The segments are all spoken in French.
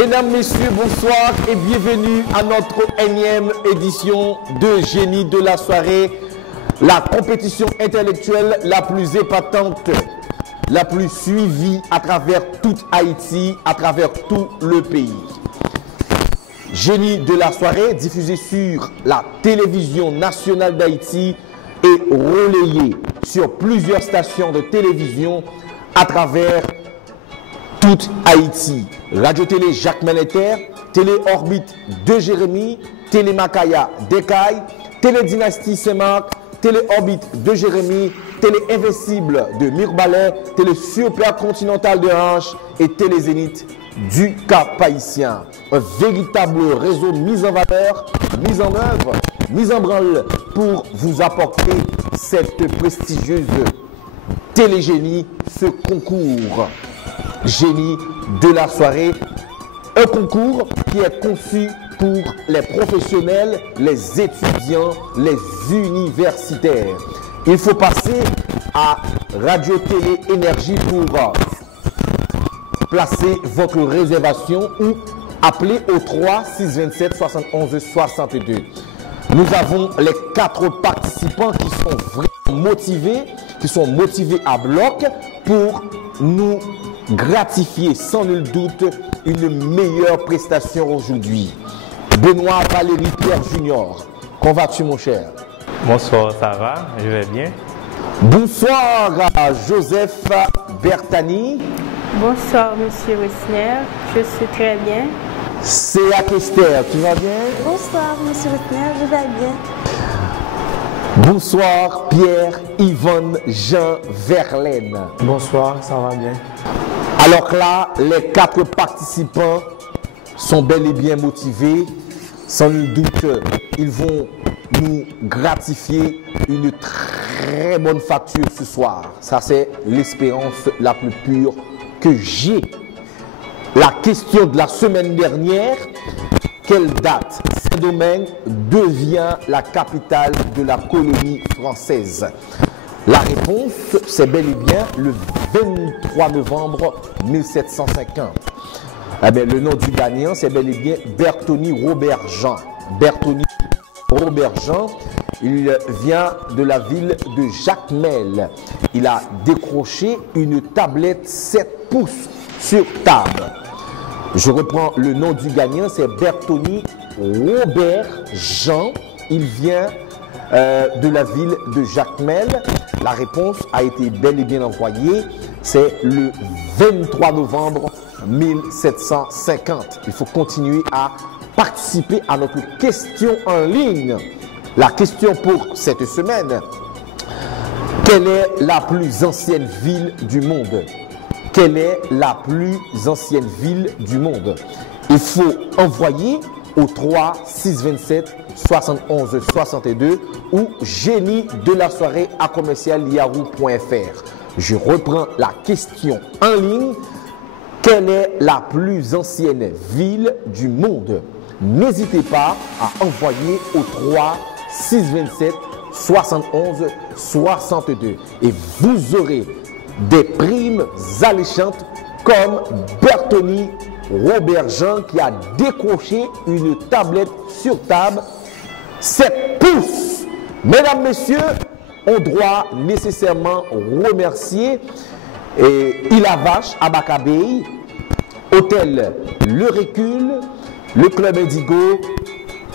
Mesdames, Messieurs, bonsoir et bienvenue à notre énième édition de Génie de la soirée, la compétition intellectuelle la plus épatante, la plus suivie à travers toute Haïti, à travers tout le pays. Génie de la soirée, diffusé sur la télévision nationale d'Haïti et relayé sur plusieurs stations de télévision à travers toute Haïti. Radio-Télé Jacques Ménéter, Télé Orbite de Jérémy, Télé Makaya d'Ekaï, Télé Dynastie Saint-Marc, Télé Orbite de Jérémy, Télé Invincible de Mirbalet, Télé Supercontinental de Hanche et Télé Zénith du Cap-Haïtien. Un véritable réseau mis en valeur, mis en œuvre, mis en branle pour vous apporter cette prestigieuse télégénie, ce concours Génie de la soirée, un concours qui est conçu pour les professionnels, les étudiants, les universitaires. Il faut passer à Radio Télé Énergie pour placer votre réservation ou appeler au 3 627 71 62. Nous avons les 4 participants qui sont vraiment motivés à bloc pour nous gratifier sans nul doute une meilleure prestation aujourd'hui. Benoît Valérie Pierre Junior, comment vas-tu mon cher? Bonsoir, ça va? Je vais bien. Bonsoir à Joseph Bertani. Bonsoir Monsieur Wessner, je suis très bien. C'est à Kester, tu vas bien? Bonsoir Monsieur Wessner, je vais bien. Bonsoir Pierre-Yvonne Jean Verlaine. Bonsoir, ça va bien. Alors que là, les 4 participants sont bel et bien motivés. Sans nul doute, ils vont nous gratifier une très bonne facture ce soir. Ça, c'est l'espérance la plus pure que j'ai. La question de la semaine dernière, quelle date Saint-Domingue devient la capitale de la colonie française? La réponse, c'est bel et bien le 23 novembre 1750. Eh bien, le nom du gagnant, c'est bel et bien Bertoni Robert Jean. Bertoni Robert Jean, il vient de la ville de Jacmel. Il a décroché une tablette 7 pouces sur table. Je reprends le nom du gagnant, c'est Bertoni Robert Jean. Il vient de la ville de Jacmel. La réponse a été bel et bien envoyée. C'est le 23 novembre 1750. Il faut continuer à participer à notre question en ligne. La question pour cette semaine: quelle est la plus ancienne ville du monde? Quelle est la plus ancienne ville du monde? Il faut envoyer au 3 627 71 62 ou génie de la soirée à commercial.yahoo.fr. Je reprends la question en ligne. Quelle est la plus ancienne ville du monde? N'hésitez pas à envoyer au 3 627 71 62 et vous aurez des primes alléchantes comme Bertoni Robert Jean qui a décroché une tablette sur table 7 pouces. Mesdames, Messieurs, on doit nécessairement remercier Ilavache à Bakabey, Hôtel Le Récul, le Club Indigo,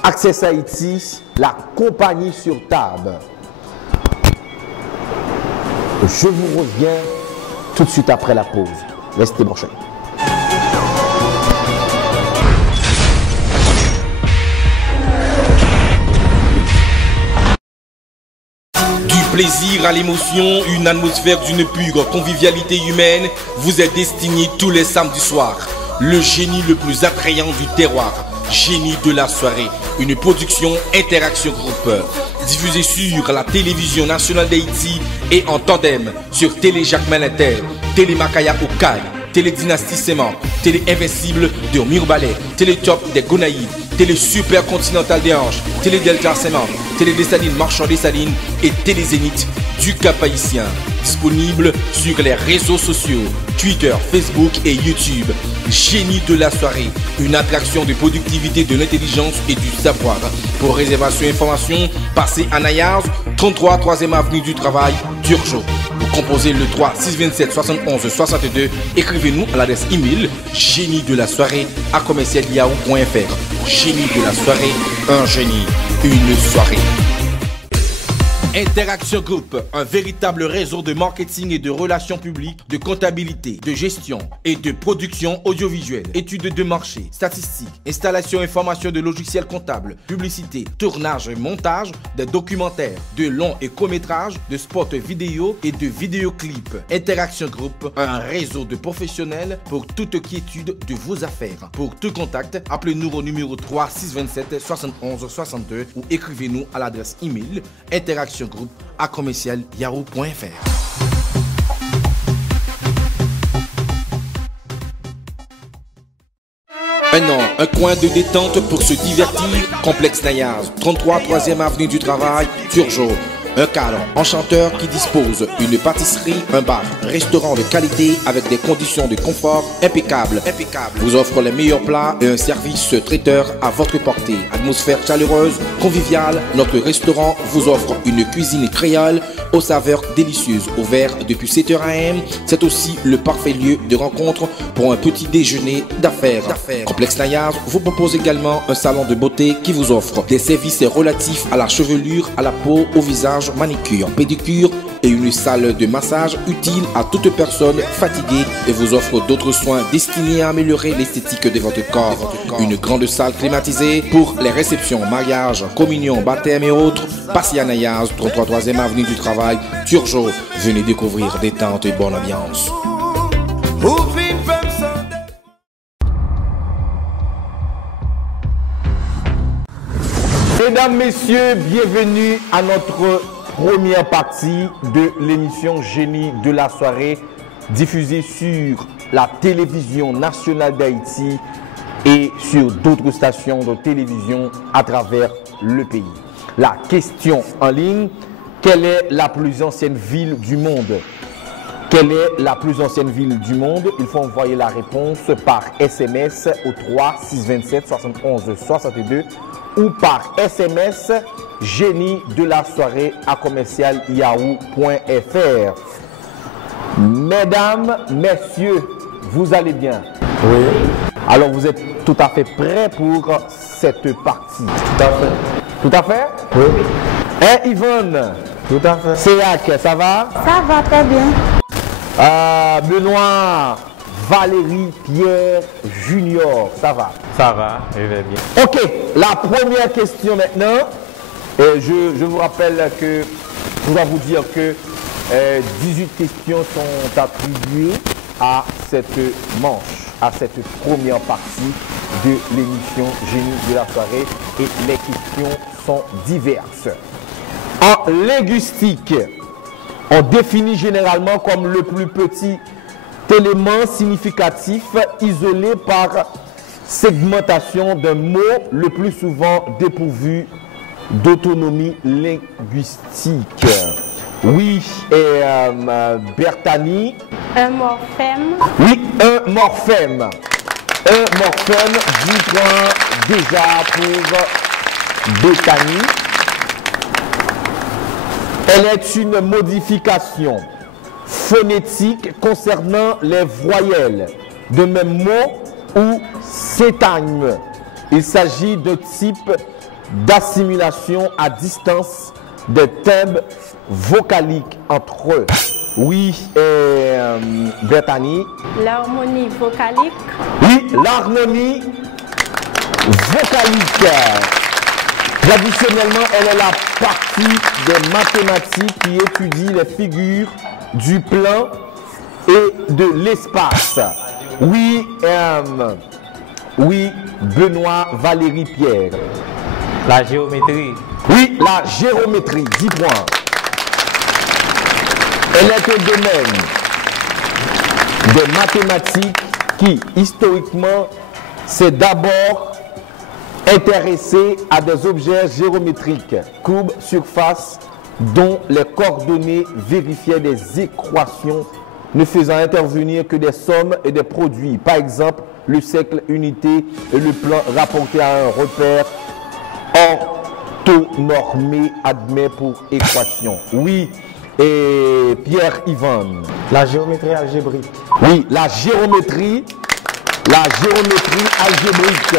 Access Haïti, la compagnie sur table. Je vous reviens tout de suite après la pause. Restez branchés. Plaisir à l'émotion, une atmosphère d'une pure convivialité humaine vous est destiné tous les samedis soirs. Le génie le plus attrayant du terroir Génie de la soirée, une production Interaction Group. Diffusée sur la télévision nationale d'Haïti et en tandem sur Télé Jacques Malinter, Télé Makaya Okaï, Télé Dynastie Séman, Télé Invincible de Mirbalet, Télé Top des Gonaïves, Télé Super Continental des Anges, Télé Delta Séman, Télé Dessalines Marchand Dessalines et Télé Zénith du Cap-Haïtien. Disponible sur les réseaux sociaux, Twitter, Facebook et YouTube. Génie de la soirée, une attraction de productivité, de l'intelligence et du savoir. Pour réservation et information, passez à Nayars, 33 3e avenue du Travail, Turgeot. Vous composez le 3 627 71 62. Écrivez-nous à l'adresse email génie de la soirée à commercial.yahoo.fr. Génie de la soirée, un génie, une soirée. Interaction Group, un véritable réseau de marketing et de relations publiques, de comptabilité, de gestion et de production audiovisuelle, études de marché, statistiques, installation et formation de logiciels comptables, publicité, tournage et montage, des documentaires, de longs et courts-métrages, de spots vidéo et de vidéoclips. Interaction Group, un réseau de professionnels pour toute quiétude de vos affaires. Pour tout contact, appelez-nous au numéro 3 627 71 62 ou écrivez-nous à l'adresse email interaction groupe à commercial.yahoo.fr. Maintenant, un coin de détente pour se divertir. Complexe Nayars, 33 3e avenue du Travail, Turgeot. Un cadre enchanteur qui dispose d'une pâtisserie, un bar, restaurant de qualité avec des conditions de confort impeccables. Vous offre les meilleurs plats et un service traiteur à votre portée. Atmosphère chaleureuse, conviviale, notre restaurant vous offre une cuisine créole aux saveurs délicieuses. Ouvert depuis 7h AM, c'est aussi le parfait lieu de rencontre pour un petit déjeuner d'affaires. Complexe Nayars vous propose également un salon de beauté qui vous offre des services relatifs à la chevelure, à la peau, au visage, manicure, pédicure et une salle de massage utile à toute personne fatiguée et vous offre d'autres soins destinés à améliorer l'esthétique de votre corps. Une grande salle climatisée pour les réceptions, mariages, communions, baptêmes et autres. Passez à Nayars, 33 3e avenue du Travail, Turgeot. Venez découvrir détente et bonne ambiance. Mesdames, Messieurs, bienvenue à notre première partie de l'émission Génie de la soirée, diffusée sur la télévision nationale d'Haïti et sur d'autres stations de télévision à travers le pays. La question en ligne, quelle est la plus ancienne ville du monde? Quelle est la plus ancienne ville du monde? Il faut envoyer la réponse par SMS au 3 627 71 62 ou par SMS génie de la soirée à commercial.yahoo.fr. Mesdames, messieurs, vous allez bien? Oui. Alors vous êtes tout à fait prêts pour cette partie? Tout à fait. Tout à fait? Oui. Hein, Yvonne? Tout à fait. Céac, ça va? Ça va très bien. Benoît, Valérie, Pierre, Junior, ça va? Ça va, je vais bien. Ok, la première question maintenant. Je vous rappelle que, je dois vous dire que 18 questions sont attribuées à cette manche, à cette première partie de l'émission Génie de la soirée et les questions sont diverses. En linguistique, on définit généralement comme le plus petit élément significatif isolé par segmentation d'un mot, le plus souvent dépourvu d'autonomie linguistique. Oui, et Bertani. Un morphème. Oui, un morphème. Un morphème, j'y prends déjà pour Bertani. Elle est une modification phonétique concernant les voyelles de même mot ou syntagme. Il s'agit de type d'assimilation à distance des thèmes vocaliques entre eux. Oui, Bertani. L'harmonie vocalique. Oui, l'harmonie vocalique. Traditionnellement, elle est la partie des mathématiques qui étudie les figures du plan et de l'espace. Oui, Oui, Benoît, Valérie, Pierre. La géométrie. Oui, la géométrie, 10 points. Elle est un domaine des mathématiques qui, historiquement, s'est d'abord intéressé à des objets géométriques, courbes, surfaces, dont les coordonnées vérifiaient des équations ne faisant intervenir que des sommes et des produits. Par exemple, le cercle unité et le plan rapporté à un repère orthonormé admet pour équation. Oui, et Pierre Yvan. La géométrie algébrique. Oui, la géométrie algébrique.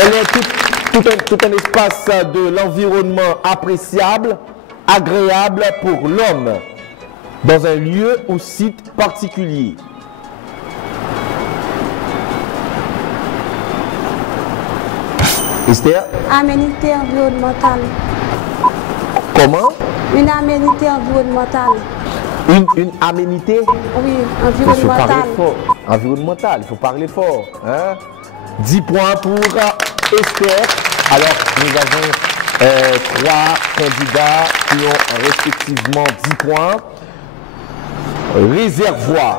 Elle est tout un espace de l'environnement appréciable, agréable pour l'homme, dans un lieu ou site particulier. Esther? Aménité environnementale. Comment? Une aménité environnementale. Une aménité? Oui, Il faut parler environnementale. fort. Environnemental, il faut parler fort. Hein? 10 points pour Esther. Alors, nous avons 3 candidats qui ont respectivement 10 points. Réservoir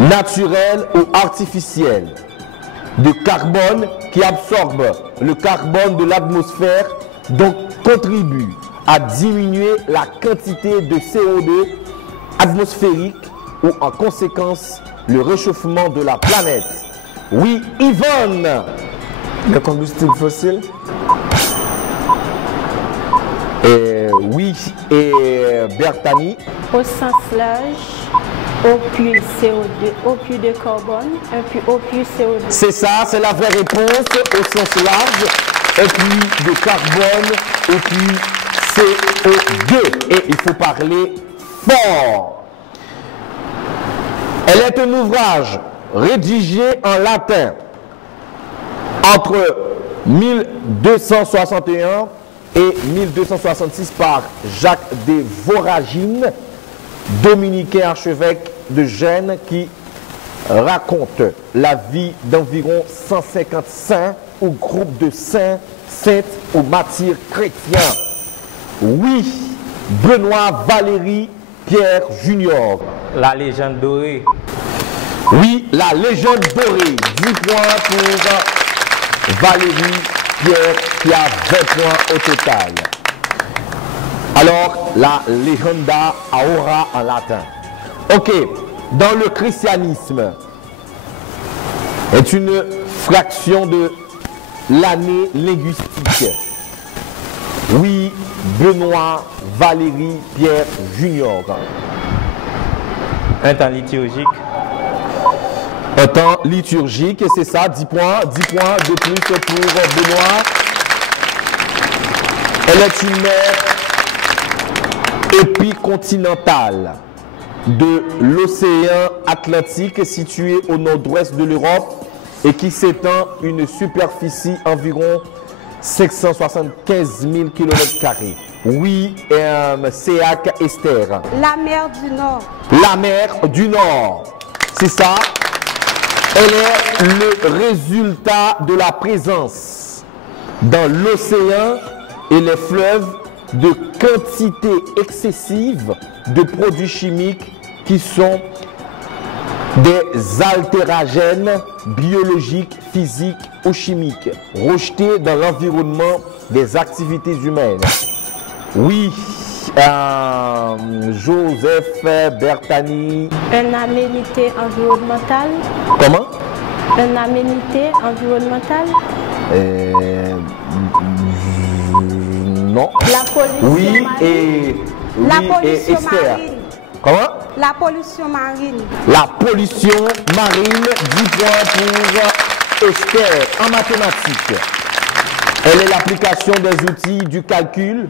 naturel ou artificiel de carbone qui absorbe le carbone de l'atmosphère, donc contribue à diminuer la quantité de CO2 atmosphérique ou en conséquence le réchauffement de la planète. Oui, Yvonne. Le combustible fossile. Oui, et Bertani. Au sens large, au plus CO2, au plus de carbone, au plus CO2. C'est ça, c'est la vraie réponse au sens large. Et puis de carbone, et puis CO2. Et il faut parler fort. Elle est un ouvrage rédigé en latin entre 1261 et 1266 par Jacques des Voragines, dominicain archevêque de Gênes, qui raconte la vie d'environ 150 saints ou groupes de saints, saintes ou martyrs chrétiens. Oui, Benoît, Valérie, Pierre, Junior. La légende dorée. Oui, la légende dorée. 10 points pour Valérie, Pierre, qui a 20 points au total. Alors, la legenda aura en latin. Ok, dans le christianisme, est une fraction de l'année linguistique. Oui, Benoît, Valérie, Pierre, Junior. Un temps liturgique. Un temps liturgique, et c'est ça, 10 points de plus pour Benoît. Elle est une mer épicontinentale de l'océan Atlantique située au nord-ouest de l'Europe et qui s'étend une superficie environ 575 000 km². Oui, Céac Esther. La mer du Nord. La mer du Nord, c'est ça. Elle est le résultat de la présence dans l'océan et les fleuves de quantités excessives de produits chimiques qui sont des altéragènes biologiques, physiques ou chimiques rejetés dans l'environnement des activités humaines. Oui, Joseph Bertani. Une aménité environnementale. Comment? Une aménité environnementale. Non. La pollution Oui, marine. La pollution marine. Comment? La pollution marine. La pollution marine, 10 points pour Esther en mathématiques. Elle est l'application des outils du calcul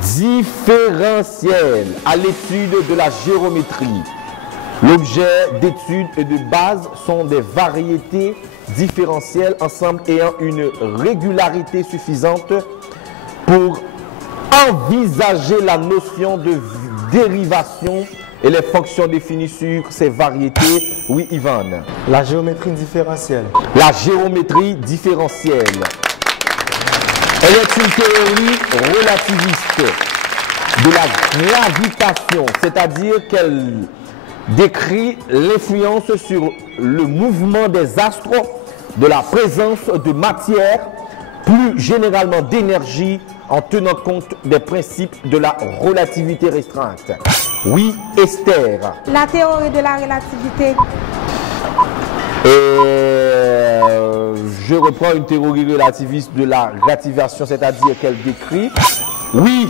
différentiel à l'étude de la géométrie. L'objet d'étude et de base sont des variétés différentielles ensemble ayant une régularité suffisante pour envisager la notion de dérivation et les fonctions définies sur ces variétés. Oui, Ivan. La géométrie différentielle. La géométrie différentielle. Elle est une théorie relativiste de la gravitation, c'est-à-dire qu'elle décrit l'influence sur le mouvement des astres, de la présence de matière, plus généralement d'énergie, en tenant compte des principes de la relativité restreinte. Oui, Esther. La théorie de la relativité. Je reprends une théorie relativiste de la relativation, c'est-à-dire qu'elle décrit. Oui,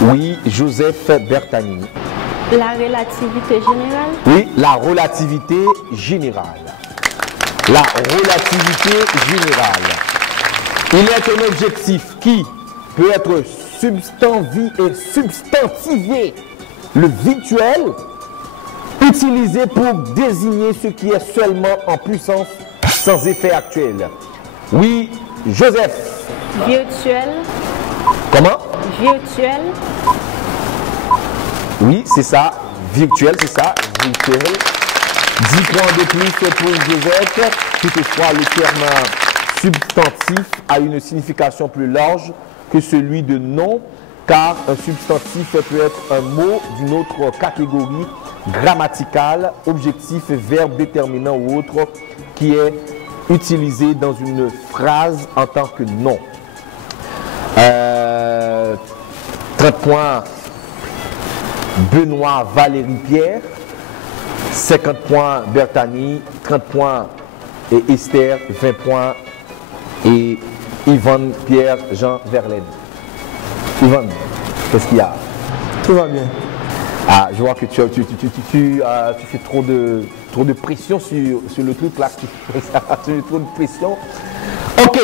oui, Joseph Bertani. La relativité générale. Oui, la relativité générale. La relativité générale. Il est un objectif qui peut être substantivé, le virtuel, utilisé pour désigner ce qui est seulement en puissance sans effet actuel. Oui, Joseph. Virtuel. Comment? Virtuel. Oui, c'est ça. Virtuel, c'est ça. Virtuel. 10 points de plus pour Joseph. Toutefois, le terme substantif a une signification plus large que celui de nom, car un substantif peut être un mot d'une autre catégorie grammaticale, objectif, verbe déterminant ou autre, qui est utilisé dans une phrase en tant que nom. 30 points, Benoît Valérie Pierre. 50 points, Bertani. 30 points, et Esther. 20 points, et Yvonne Pierre Jean Verlaine. Yvonne, qu'est-ce qu'il y a? Tout va bien. Ah, je vois que tu fais trop de pression sur le truc là. Tu mets trop de pression. Ok.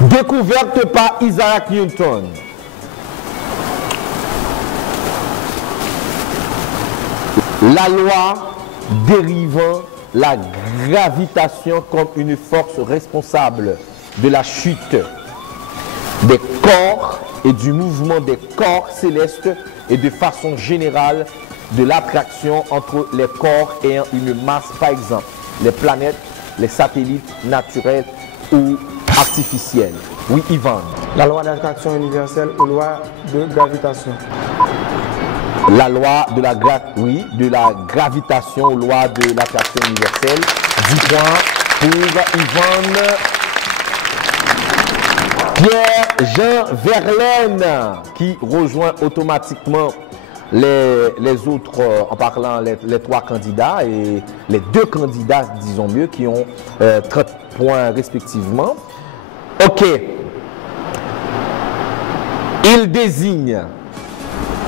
Découverte par Isaac Newton. La loi dérivant la gravitation comme une force responsable de la chute des corps et du mouvement des corps célestes et de façon générale de l'attraction entre les corps ayant une masse, par exemple les planètes, les satellites naturels ou artificiels. Oui, Yvan. La loi d'attraction universelle ou loi de gravitation. La loi de la, gravitation, loi de l'attraction universelle. 10 points pour Yvonne. Pierre-Jean Verlaine qui rejoint automatiquement les autres en parlant les 3 candidats et les 2 candidats, disons mieux, qui ont 30 points respectivement. Ok. Il désigne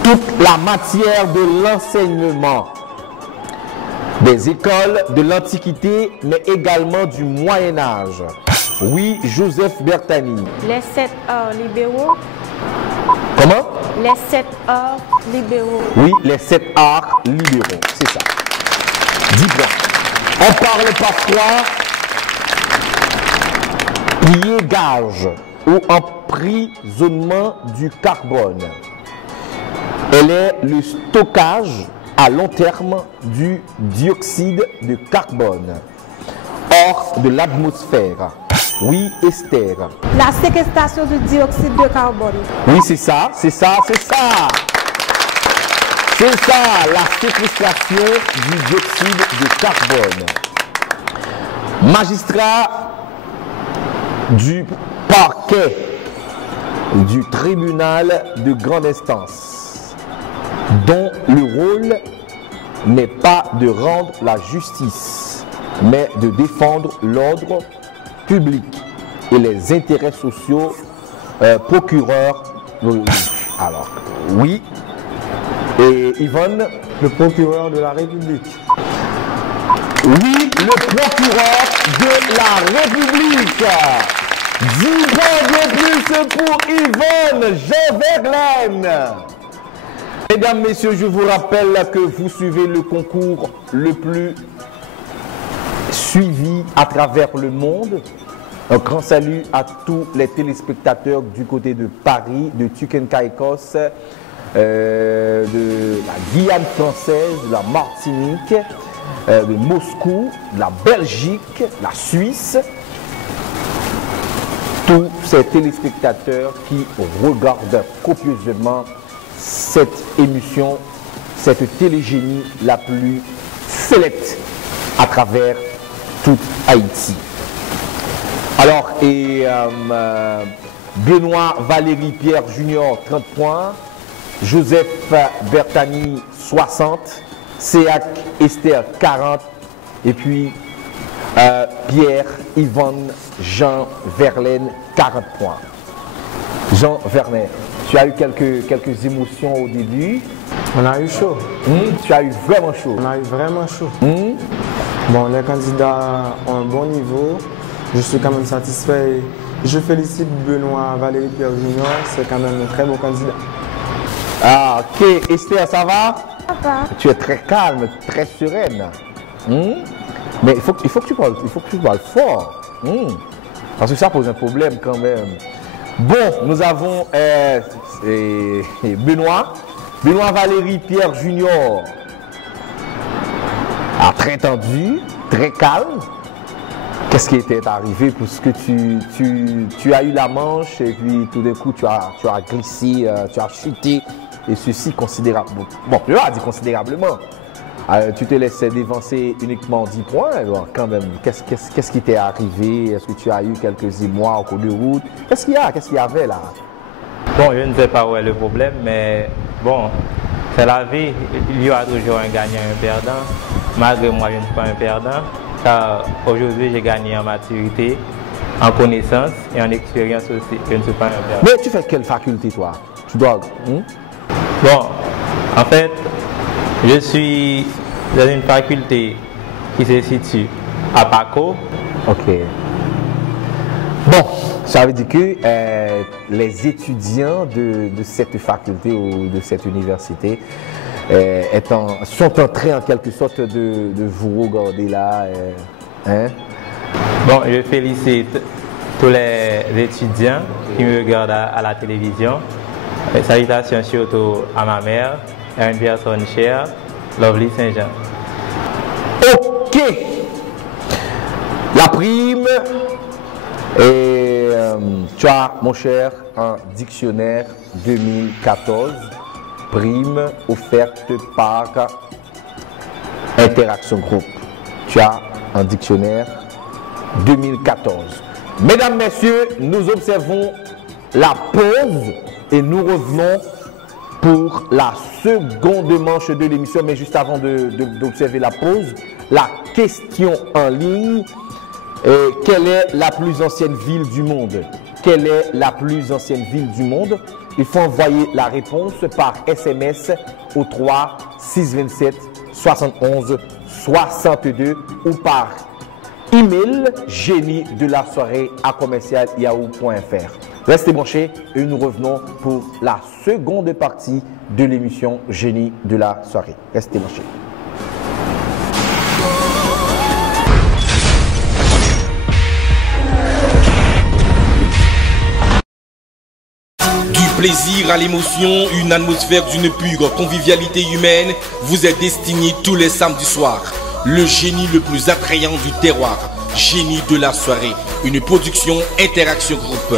toute la matière de l'enseignement des écoles de l'Antiquité, mais également du Moyen-Âge. Oui, Joseph Bertani. Les 7 arts libéraux. Comment? Les 7 arts libéraux. Oui, les 7 arts libéraux, c'est ça. 10 points. On parle parfois piégage ou emprisonnement du carbone. Elle est le stockage à long terme du dioxyde de carbone hors de l'atmosphère. Oui, Esther. La séquestration du dioxyde de carbone. Oui, c'est ça, c'est ça, c'est ça. C'est ça, la séquestration du dioxyde de carbone. Magistrat du parquet du tribunal de grande instance, dont le rôle n'est pas de rendre la justice, mais de défendre l'ordre public et les intérêts sociaux. Procureur. Alors, oui. Et Yvonne? Le procureur de la République. Oui, le procureur de la République. 10 points de plus pour Yvonne Jean Verlaine. Mesdames, Messieurs, je vous rappelle que vous suivez le concours le plus suivi à travers le monde. Un grand salut à tous les téléspectateurs du côté de Paris, de Tukencaïkos, de la Guyane française, de la Martinique, de Moscou, de la Belgique, la Suisse. Tous ces téléspectateurs qui regardent copieusement cette émission, cette télégénie la plus sélecte à travers toute Haïti. Alors, Benoît Valérie Pierre Junior, 30 points. Joseph Bertani, 60. Céac Esther, 40. Et puis, Pierre Yvonne Jean Verlaine, 40 points. Jean Verlaine, tu as eu quelques émotions au début. On a eu chaud. Tu as eu vraiment chaud. On a eu vraiment chaud. Bon, les candidats ont un bon niveau. Je suis quand même satisfait. Je félicite Benoît Valérie Pierre Junior. C'est quand même un très beau candidat. Ah, ok. Esther, ça va? Ça va. Tu es très calme, très sereine. Mais il faut que tu parles fort. Parce que ça pose un problème quand même. Bon, nous avons Benoît Valérie Pierre Junior. Ah, très tendu, très calme. Qu'est-ce qui était arrivé parce que tu as eu la manche et puis tout d'un coup tu as glissé, tu as chuté et ceci considérablement. Bon, je vais pas dire considérablement. Tu te laissais dévancer uniquement 10 points. Alors, quand même, qu'est-ce qui t'est arrivé? Est-ce que tu as eu quelques émois en cours de route? Qu'est-ce qu'il y avait là? Bon, je ne sais pas où est le problème, mais bon, c'est la vie. Il y aura toujours un gagnant et un perdant. Malgré moi, je ne suis pas un perdant. Car aujourd'hui, j'ai gagné en maturité, en connaissance et en expérience aussi. Je ne suis pas un perdant. Mais tu fais quelle faculté, toi? Tu dois... Bon, en fait, je suis dans une faculté qui se situe à Paco. Ok. Bon, ça veut dire que les étudiants de cette faculté ou de cette université sont en train en quelque sorte de vous regarder là. Bon, je félicite tous les étudiants qui me regardent à la télévision. Et salutations surtout à ma mère, à une personne chère, Lovely Saint-Jean. Ok. La prime. Et tu as, mon cher, un dictionnaire 2014. Prime offerte par Interaction Group. Tu as un dictionnaire 2014. Mesdames, messieurs, nous observons la pause et nous revenons pour la seconde manche de l'émission. Mais juste avant d'observer la pause, la question en ligne. Quelle est la plus ancienne ville du monde? Quelle est la plus ancienne ville du monde? Il faut envoyer la réponse par SMS au 3 627 71 62 ou par email génie-de-la-soirée@yahoo.fr. Restez branchés et nous revenons pour la seconde partie de l'émission Génie de la soirée. Restez branchés. Plaisir à l'émotion, une atmosphère d'une pure convivialité humaine vous est destinée tous les samedis soirs. Le génie le plus attrayant du terroir, Génie de la soirée, une production Interaction Group,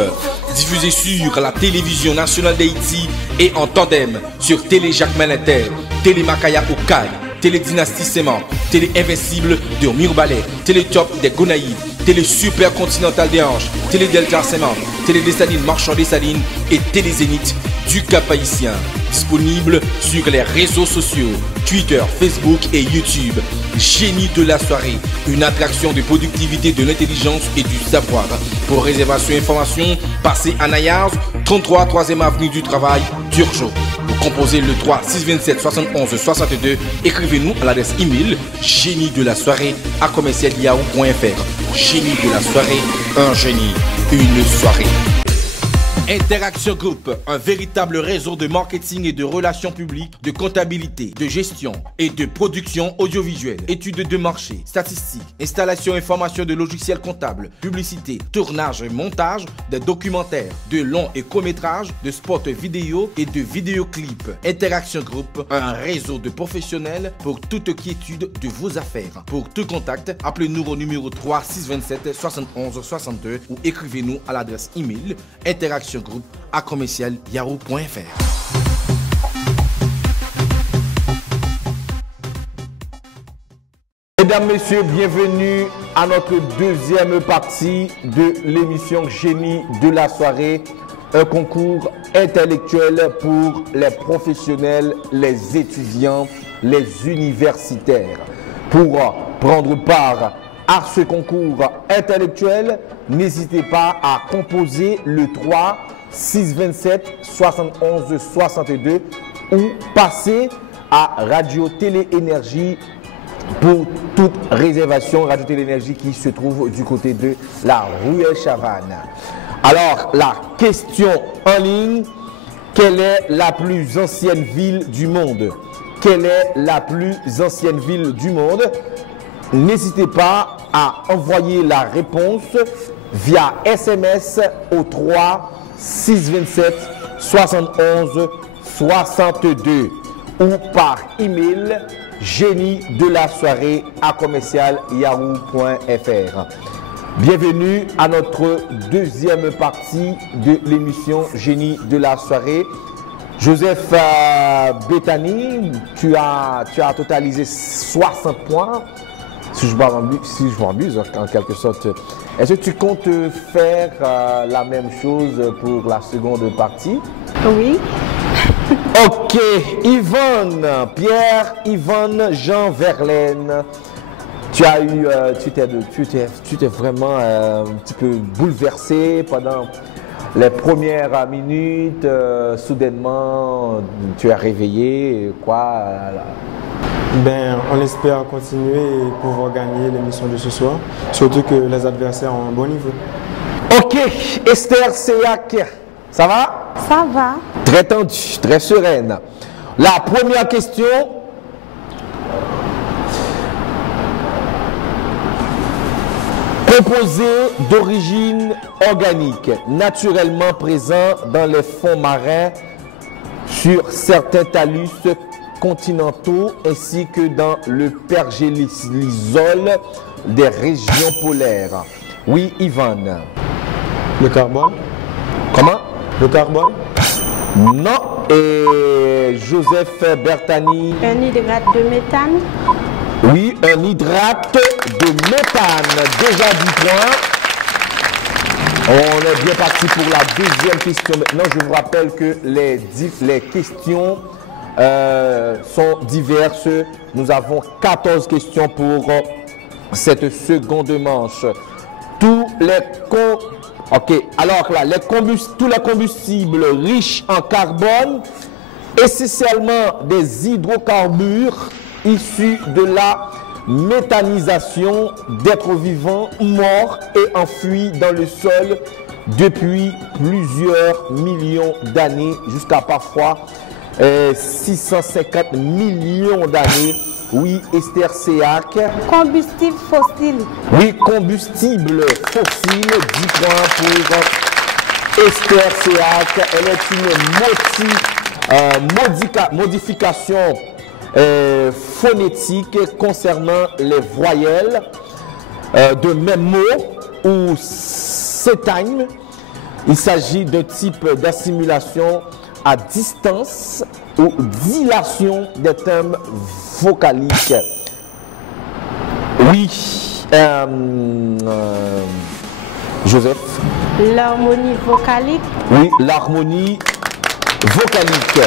diffusée sur la télévision nationale d'Haïti et en tandem sur Télé Jacques Malinter, Télé Makaya Okaï, Télé Dynastie Séman, Télé Invincible de Mirbalais, Télé Top des Gonaïves, Télé Super Continental des Anges, Télé Delta Séman, Télé Dessalines Marchand Dessalines et Télé Zénith du Cap Haïtien. Disponible sur les réseaux sociaux, Twitter, Facebook et YouTube. Génie de la soirée, une attraction de productivité, de l'intelligence et du savoir. Pour réservation et information, passez à Nayars, 33 3e avenue du Travail, Turgeot. Vous composez le 3 627 71 62. Écrivez-nous à l'adresse email génie-de-la-soirée@yahoo.fr. Génie de la soirée, un génie, une soirée. Interaction Group, un véritable réseau de marketing et de relations publiques, de comptabilité, de gestion et de production audiovisuelle, études de marché, statistiques, installation et formation de logiciels comptables, publicité, tournage et montage, de documentaires, de longs et courts-métrages, de spots vidéo et de vidéoclips. Interaction Group, un réseau de professionnels pour toute quiétude de vos affaires. Pour tout contact, appelez-nous au numéro 3 627 71 62 ou écrivez-nous à l'adresse email interactiongroup@yahoo.fr. Mesdames, Messieurs, bienvenue à notre deuxième partie de l'émission Génie de la soirée, un concours intellectuel pour les professionnels, les étudiants, les universitaires. Pour prendre part à ce concours intellectuel, n'hésitez pas à composer le 3 627 71 62 ou passer à Radio Télé Énergie pour toute réservation. Radio Télé Énergie qui se trouve du côté de la Ruelle Chavannes. Alors, la question en ligne: quelle est la plus ancienne ville du monde? Quelle est la plus ancienne ville du monde? N'hésitez pas à envoyer la réponse via SMS au 3 627 71 62 ou par email génie-de-la-soirée@yahoo.fr. Bienvenue à notre deuxième partie de l'émission Génie de la soirée. Joseph Bétani, tu as totalisé 60 points. Si je m'abuse en quelque sorte. Est-ce que tu comptes faire la même chose pour la seconde partie? Oui. Ok, Yvonne, Pierre, Yvonne, Jean Verlaine. Tu t'es vraiment un petit peu bouleversé pendant les premières minutes. Soudainement, tu es réveillé, quoi? Ben, on espère continuer et pouvoir gagner l'émission de ce soir, surtout que les adversaires ont un bon niveau. Ok, Esther Seyak, ça va? Ça va. Très tendue, très sereine. La première question. Composé d'origine organique, naturellement présent dans les fonds marins, sur certains talus continentaux ainsi que dans le pergélisol des régions polaires. Oui, Yvonne. Le carbone? Comment? Le carbone? Non. Et Joseph Bertani? Un hydrate de méthane. Oui, un hydrate de méthane. Déjà 10 points. On est bien parti pour la deuxième question. Maintenant, je vous rappelle que les questions sont diverses. Nous avons 14 questions pour cette seconde manche. Tous les combustibles riches en carbone, essentiellement des hydrocarbures issus de la méthanisation d'êtres vivants morts et enfouis dans le sol depuis plusieurs millions d'années, jusqu'à parfois 650 millions d'années. Oui, Esther Seyak. Combustible fossile. Oui, combustible fossile. 10 points pour Esther Seyak. Elle est une modification phonétique concernant les voyelles de même mot ou sétime. Il s'agit d'un type d'assimilation à distance ou dilation des termes vocaliques. Oui, Joseph. L'harmonie vocalique. Oui, l'harmonie vocalique.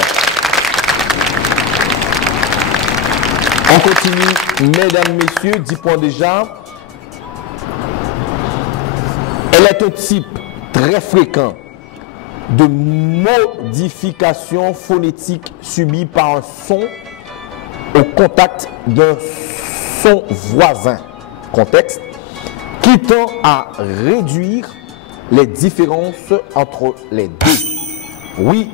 On continue, mesdames, messieurs, 10 points déjà. Elle est un type très fréquent de modification phonétique subie par un son au contact d'un son voisin. Contexte qui tend à réduire les différences entre les deux. Oui,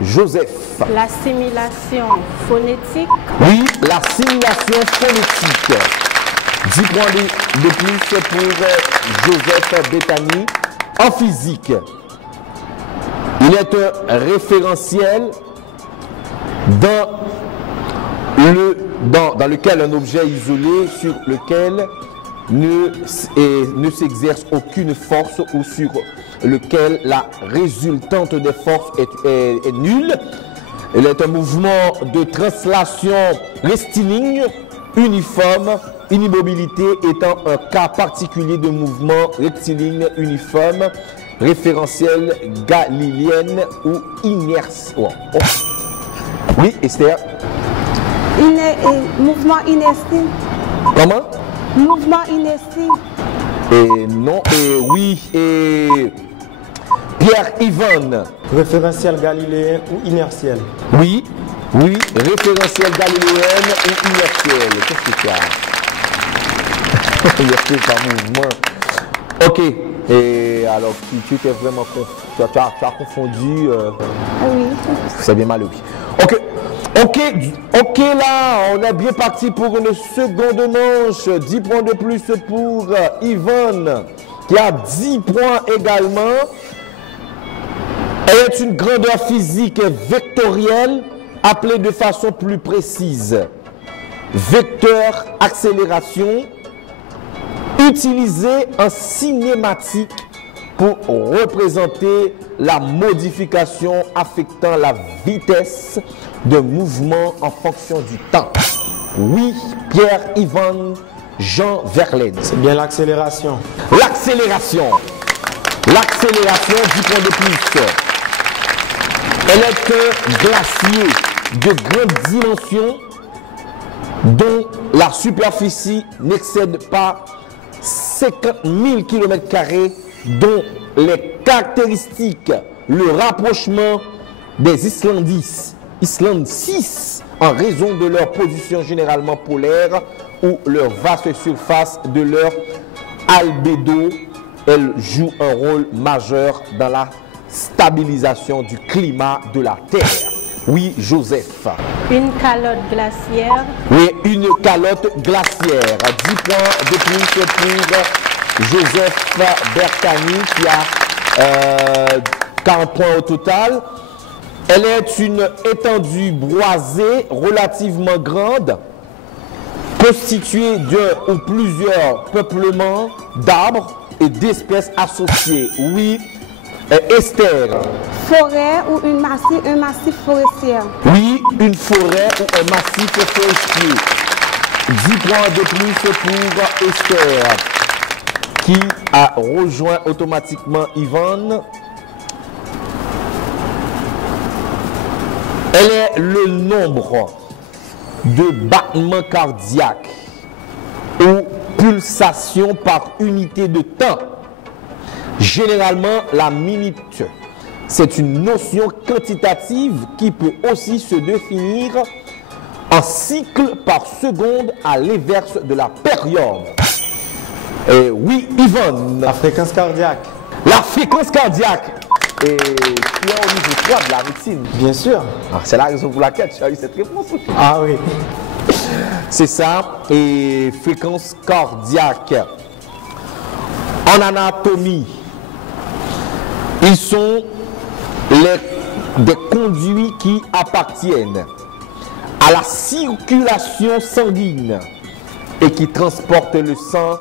Joseph. L'assimilation phonétique. Oui, l'assimilation phonétique. 10 points de plus pour Joseph Bethany. En physique, il est un référentiel dans lequel un objet isolé sur lequel ne s'exerce aucune force ou sur lequel la résultante des forces est nulle. Il est un mouvement de translation rectiligne uniforme, une immobilité étant un cas particulier de mouvement rectiligne uniforme, référentiel galiléenne ou inertie. Oh. Oui, Esther. Mouvement inertie. Comment? Mouvement inertie. Et non, et oui, et Pierre-Yvonne. Référentiel galiléen ou inertiel? Oui, oui, référentiel galiléenne ou inertiel. Qu'est-ce que tu as? Inertiel par mouvement. Ok, et alors tu étais vraiment tu as confondu. Oui. C'est bien mal, oui. Ok, là, on est bien parti pour une seconde manche. 10 points de plus pour Yvonne, qui a 10 points également. Elle est une grandeur physique vectorielle, appelée de façon plus précise vecteur accélération, utilisée en cinématique pour représenter la modification affectant la vitesse de mouvement en fonction du temps. Oui, Pierre-Yvonne Jean Verlaine. C'est bien l'accélération. L'accélération. L'accélération, 10 points de plus. Elle est un glacier de grande dimension dont la superficie n'excède pas 50 000 km², dont les caractéristiques, le rapprochement des Islandis en raison de leur position généralement polaire ou leur vaste surface de leur albédo, elle joue un rôle majeur dans la stabilisation du climat de la Terre. Oui, Joseph. Une calotte glaciaire. Oui, une calotte glaciaire. 10 points de plus pour Joseph Bertani qui a 40 points au total. Elle est une étendue boisée relativement grande, constituée d'un ou plusieurs peuplements d'arbres et d'espèces associées. Oui, Esther. Forêt ou un massif forestier. Oui, une forêt ou un massif forestier. 10 points de plus pour Esther, qui a rejoint automatiquement Yvonne. Elle est le nombre de battements cardiaques ou pulsations par unité de temps. Généralement, la minute, c'est une notion quantitative qui peut aussi se définir en cycle par seconde à l'inverse de la période. Et oui, Yvonne. La fréquence cardiaque. La fréquence cardiaque. Et qui est au niveau 3 de la médecine. Bien sûr. C'est la raison pour laquelle tu as eu cette réponse. Ah oui. C'est ça. Et fréquence cardiaque. En anatomie, ils sont des conduits qui appartiennent à la circulation sanguine et qui transportent le sang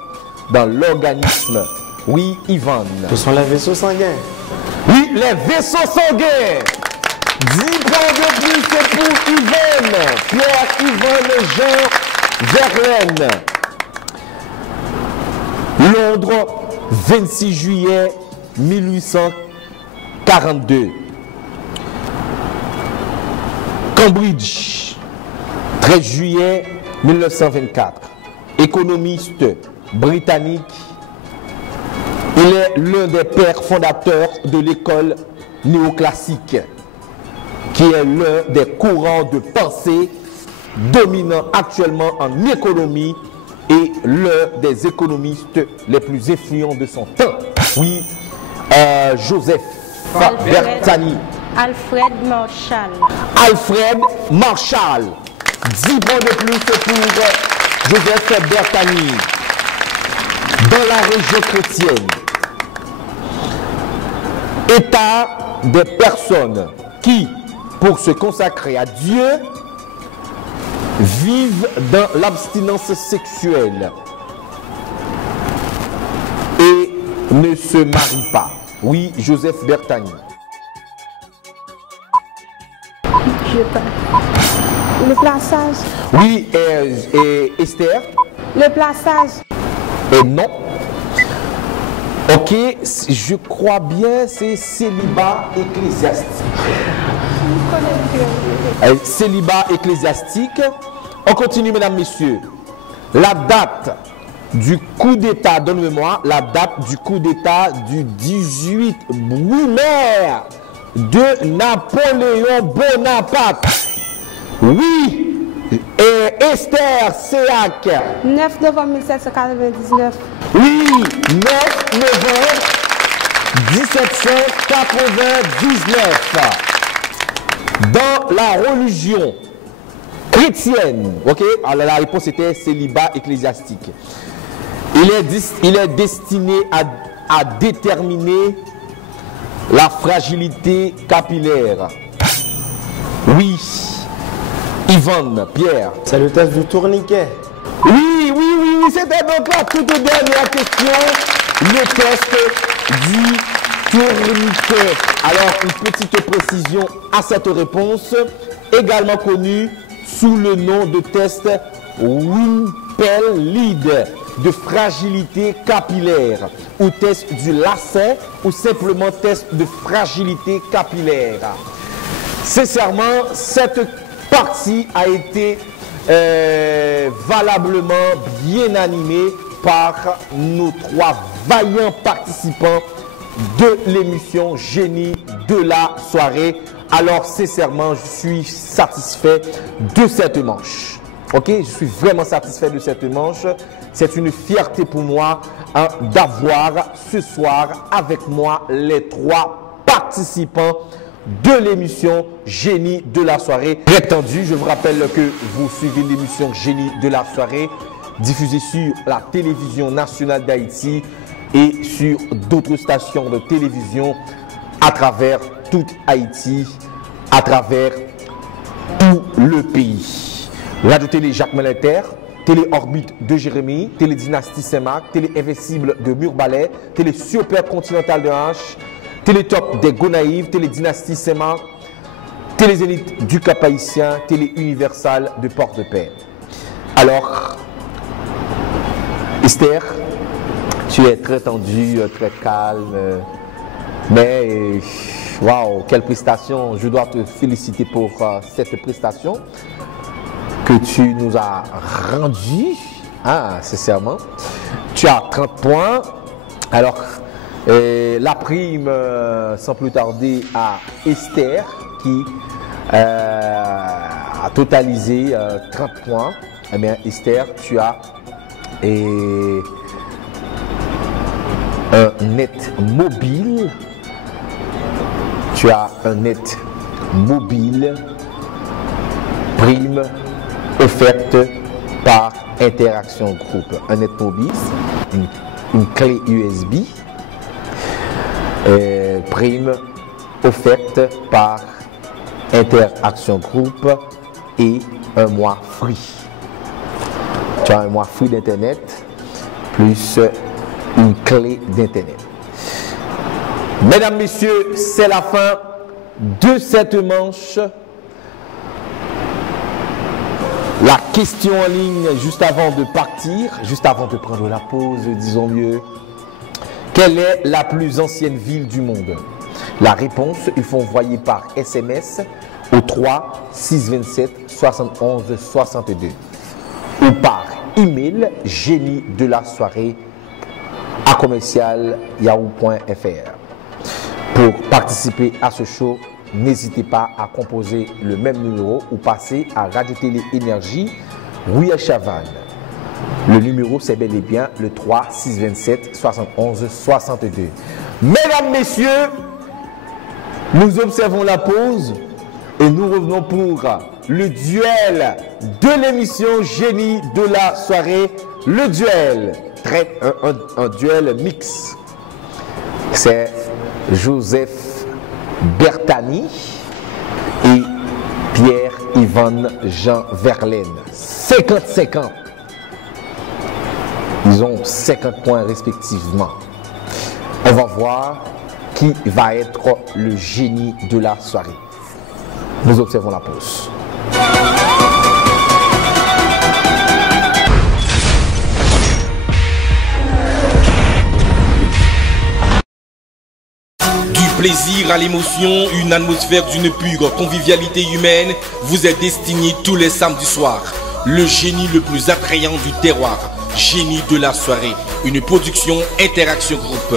dans l'organisme. Oui, Yvonne. Ce sont les vaisseaux sanguins. Oui, les vaisseaux sanguins. 10 points de plus pour Yvonne. Pierre-Yvonne Jean Verlaine. Londres, 26 juillet 1842. Cambridge, 13 juillet 1924. Économiste britannique. Il est l'un des pères fondateurs de l'école néoclassique, qui est l'un des courants de pensée dominants actuellement en économie et l'un des économistes les plus influents de son temps. Oui, Joseph Alfred. Bertani. Alfred Marshall. Alfred Marshall. 10 points de plus pour Joseph Bertani. Dans la région chrétienne, état des personnes qui, pour se consacrer à Dieu, vivent dans l'abstinence sexuelle et ne se marient pas. Oui, Joseph Bertani. Je sais pas. Le plaçage. Oui, et Esther. Le plaçage. Et non. Ok, je crois bien, c'est célibat ecclésiastique. Célibat ecclésiastique. On continue, mesdames, messieurs. La date du coup d'État, donne-moi la date du coup d'État du 18 Brumaire de Napoléon Bonaparte. Oui, et Esther Séac. 9 novembre 1799. Oui, 9 novembre 1799. Dans la religion chrétienne, ok, alors la réponse était célibat ecclésiastique. Il est destiné à déterminer la fragilité capillaire. Oui, Yvonne, Pierre. C'est le test du tourniquet. Oui, c'était donc la toute dernière question, le test du tourniquet. Alors, une petite précision à cette réponse, également connue sous le nom de test Wimpel-Lead de fragilité capillaire, ou test du lacet, ou simplement test de fragilité capillaire. Sincèrement, cette partie a été valablement bien animée par nos 3 vaillants participants de l'émission Génie de la soirée. Alors sincèrement, je suis satisfait de cette manche. Ok, je suis vraiment satisfait de cette manche. C'est une fierté pour moi d'avoir ce soir avec moi les 3 participants de l'émission Génie de la soirée. Prétendu, je vous rappelle que vous suivez l'émission Génie de la soirée, diffusée sur la télévision nationale d'Haïti et sur d'autres stations de télévision à travers toute Haïti, à travers tout le pays. Radio Télé Jacques Melinter, Télé Orbite de Jérémy, Télé Dynastie Saint-Marc, Télé Invincible de Murbalet, Télé Super Continental de H, Télé Top des Gonaïves, Télé Dynastie Saint-Marc, Télé Zénith du Cap-Haïtien, Télé Universal de Port-de-Paix. Alors, Esther, tu es très tendue, très calme, mais waouh, quelle prestation! Je dois te féliciter pour cette prestation que tu nous as rendue, sincèrement. Tu as 30 points. Alors, la prime, sans plus tarder, à Esther qui a totalisé 30 points. Eh bien, Esther, tu as un net mobile. Tu as un net mobile prime offerte par Interaction Group. Un net mobile, une clé USB. Prime offerte par Interaction Group et un mois free. Tu as un mois free d'internet plus une clé d'internet. Mesdames, messieurs, c'est la fin de cette manche. La question en ligne juste avant de partir, juste avant de prendre la pause, disons mieux. Quelle est la plus ancienne ville du monde? La réponse, il faut envoyer par SMS au 3 627 71 62 ou par email génie de la soirée à commercial.yahoo.fr. Pour participer à ce show, n'hésitez pas à composer le même numéro ou passer à Radio Télé Énergie, Rue Chavannes. Le numéro, c'est bel et bien le 3 627 71 62. Mesdames, messieurs, nous observons la pause et nous revenons pour le duel de l'émission Génie de la soirée. Le duel, un duel mix. C'est Joseph Bertani et Pierre-Yvan Jean Verlaine. 50-50. Ils ont 50 points respectivement. On va voir qui va être le génie de la soirée. Nous observons la pause. Du plaisir à l'émotion, une atmosphère d'une pure convivialité humaine vous est destinée tous les samedis soirs. Le génie le plus attrayant du terroir. Génie de la soirée, une production Interaction Group,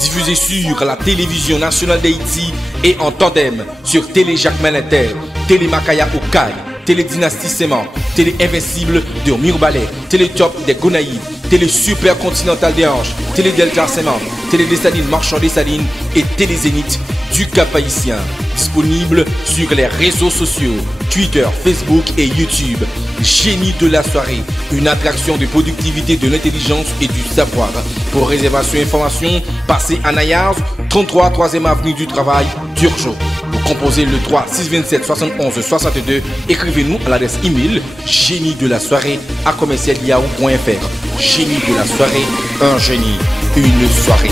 diffusée sur la télévision nationale d'Haïti et en tandem sur Télé Jacques Malinter, Télé Makaya Okaï, Télé Dynastie Séman, Télé Invincible de Mirbalais, Télé Top des Gonaïves, Télé Super Continental des Anges, Télé Delta Séman, Télé Dessalines Marchand Dessalines et Télé Zénith du Cap-Haïtien. Disponible sur les réseaux sociaux, Twitter, Facebook et YouTube. Génie de la soirée, une attraction de productivité, de l'intelligence et du savoir. Pour réservation et information, passez à Nayars, 33 3e avenue du Travail, Turgeau. Vous composez le 3 627 71 62. Écrivez-nous à l'adresse email génie de la soirée à commercial.yahoo.fr. Génie de la soirée, un génie, une soirée.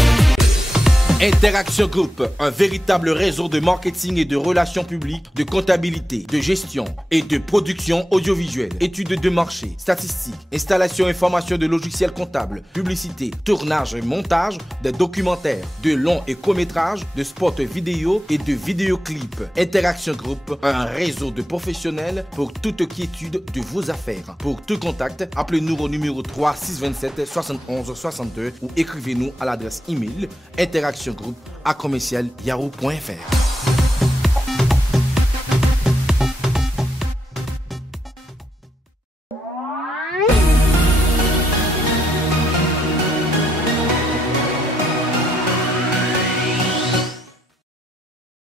Interaction Group, un véritable réseau de marketing et de relations publiques, de comptabilité, de gestion et de production audiovisuelle, études de marché, statistiques, installation et formation de logiciels comptables, publicité, tournage et montage, des documentaires, de longs et courts-métrages, de spots vidéo et de vidéoclips. Interaction Group, un réseau de professionnels pour toute quiétude de vos affaires. Pour tout contact, appelez-nous au numéro 3 627 71 62 ou écrivez-nous à l'adresse email interaction groupe à commercial.yahoo.fr.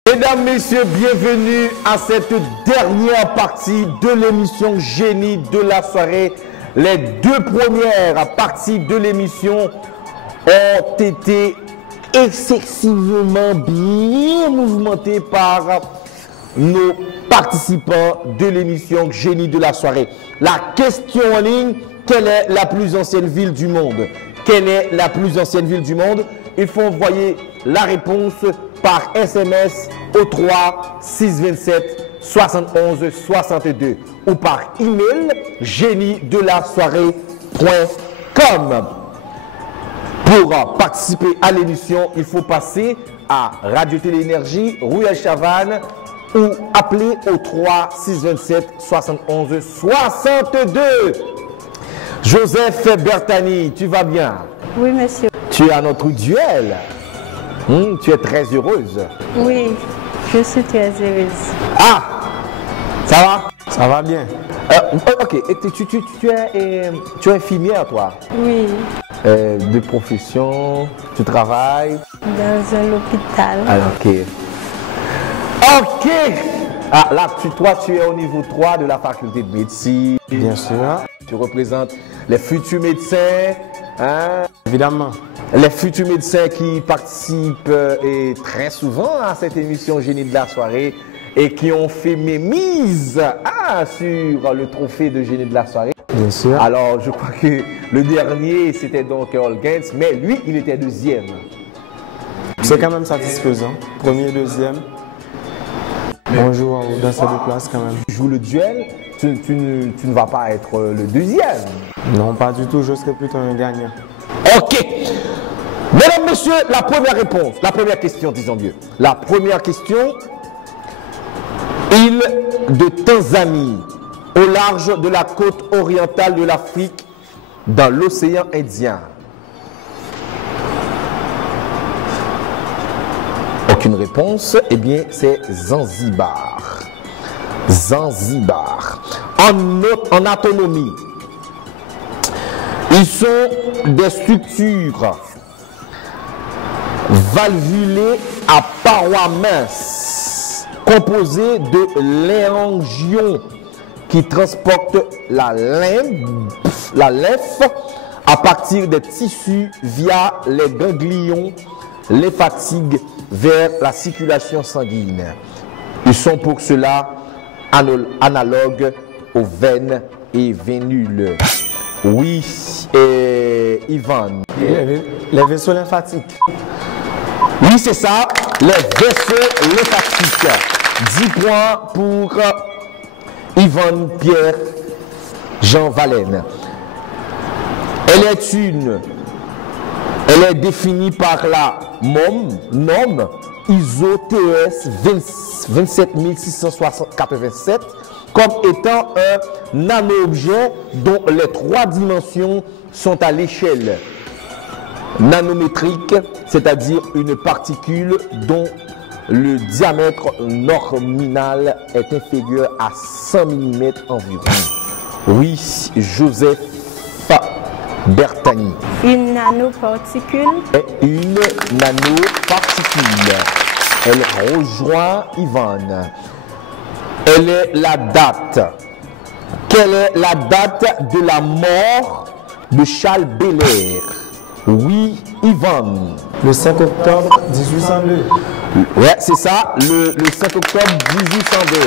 Mesdames, messieurs, bienvenue à cette dernière partie de l'émission Génie de la soirée. Les deux premières parties de l'émission ont été excessivement bien mouvementées par nos participants de l'émission Génie de la soirée. La question en ligne, quelle est la plus ancienne ville du monde? Quelle est la plus ancienne ville du monde? Il faut envoyer la réponse par SMS au 3 627 71 62 ou par email génie-de-la-soirée.com. Pour participer à l'émission, il faut passer à Radio Télé Énergie, Rue El Chavannes ou appeler au 3 627 71 62. Joseph Bertani, tu vas bien? Oui, monsieur. Tu es à notre duel. Tu es très heureuse. Oui, je suis très heureuse. Ah, ça va? Ça va bien. Ok, et tu es infirmière, toi? Oui, De profession, tu travailles? dans un hôpital. Alors, ok. Ok! Ah, là, toi, tu es au niveau 3 de la faculté de médecine. Bien sûr. Tu représentes les futurs médecins, hein? Évidemment. Les futurs médecins qui participent et très souvent à cette émission Génie de la soirée et qui ont fait mémise sur le trophée de Génie de la soirée. Bien sûr. Alors, je crois que le dernier, c'était donc Earl Gaines, mais lui, il était deuxième. C'est quand même satisfaisant. Premier, deuxième. On joue dans ces deux places quand même. Tu joues le duel, tu ne vas pas être le deuxième. Non, pas du tout. Je serai plutôt un gagnant. Ok. Mesdames, messieurs, la première réponse, la première question, disons mieux. La première question, île de Tanzanie, au large de la côte orientale de l'Afrique, dans l'océan Indien. Aucune réponse, eh bien c'est Zanzibar. Zanzibar. En anatomie, ils sont des structures valvulé à parois minces, composé de léangions qui transportent la lymphe à partir des tissus via les ganglions lymphatiques vers la circulation sanguine. Ils sont pour cela analogues aux veines et vénules. Oui, et Ivan. Les vaisseaux lymphatiques. Oui, c'est ça, les vaisseaux lymphatiques. 10 points pour Ivan Pierre Jean Valène. Elle est définie par la norme ISO TS 27687 comme étant un nano-objet dont les 3 dimensions sont à l'échelle nanométrique, c'est-à-dire une particule dont le diamètre nominal est inférieur à 100 mm environ. Oui, Joseph Bertani. Une nanoparticule. Une nanoparticule. Elle rejoint Ivan. Elle est la date. Quelle est la date de la mort de Charles Belair? Oui, Ivan. Le 5 octobre 1802. Ouais, c'est ça, le 5 octobre 1802.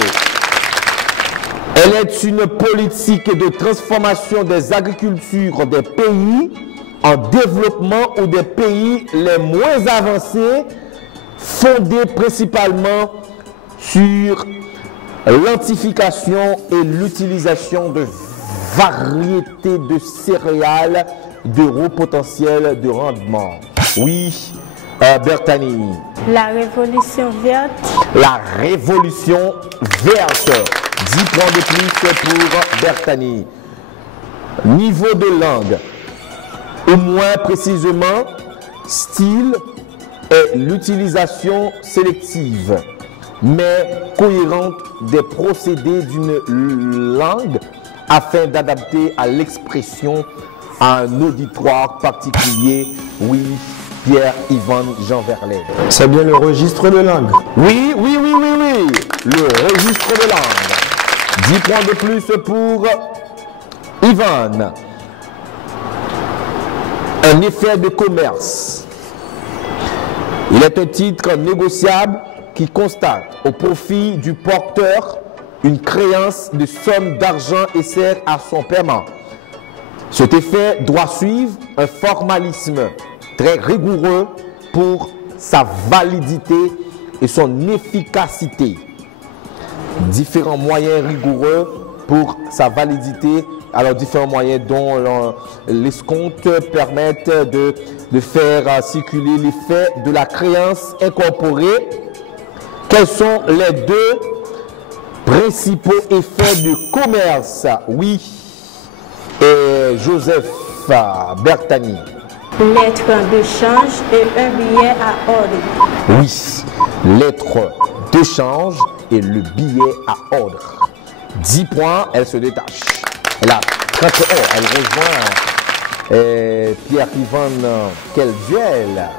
Elle est une politique de transformation des agricultures des pays en développement ou des pays les moins avancés, fondée principalement sur l'identification et l'utilisation de variétés de céréales de haut potentiel de rendement. Oui, Bertani. La révolution verte. La révolution verte. 10 points de plus pour Bertani. Niveau de langue. Au moins précisément, style est l'utilisation sélective, mais cohérente des procédés d'une langue afin d'adapter à l'expression à un auditoire particulier. Oui, Pierre-Yvan Jean Verlet. C'est bien le registre de langue. Oui. Le registre de langue. 10 points de plus pour Ivan. Un effet de commerce. Il est un titre négociable qui constate au profit du porteur une créance de somme d'argent et sert à son paiement. Cet effet doit suivre un formalisme très rigoureux pour sa validité et son efficacité. Différents moyens rigoureux pour sa validité. Alors, différents moyens dont l'escompte permettent de faire circuler l'effet de la créance incorporée. Quels sont les 2 principaux effets de commerce? Oui, et Joseph Bertani. Lettre de change et un billet à ordre. Oui, lettre de change et le billet à ordre. 10 points, elle se détache. Elle a 31, elle rejoint Pierre-Yvan. Quel duel!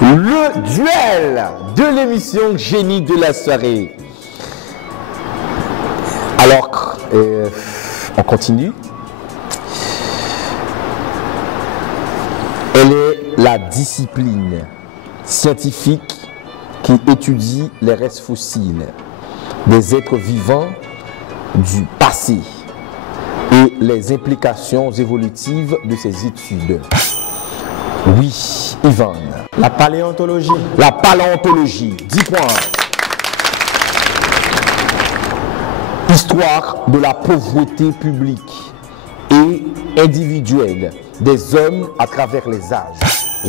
Le duel de l'émission Génie de la soirée. Alors, on continue. Elle est la discipline scientifique qui étudie les restes fossiles des êtres vivants du passé et les implications évolutives de ces études. Oui, Ivan. La paléontologie. La paléontologie, 10 points. Histoire de la pauvreté publique et individuelle des hommes à travers les âges.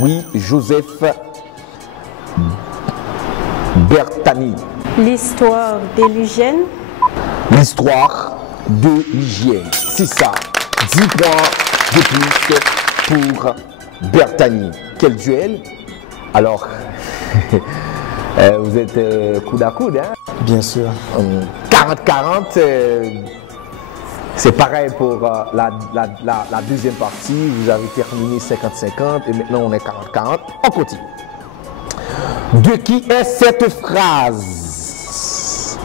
Oui, Joseph Bertani. L'histoire de l'hygiène. L'histoire de l'hygiène, c'est ça. 10 points de plus pour Bertani. Quel duel! Alors, vous êtes coude à coude, hein? Bien sûr. 40-40, C'est pareil pour la deuxième partie. Vous avez terminé 50-50 et maintenant on est 40-40. On continue. De qui est cette phrase?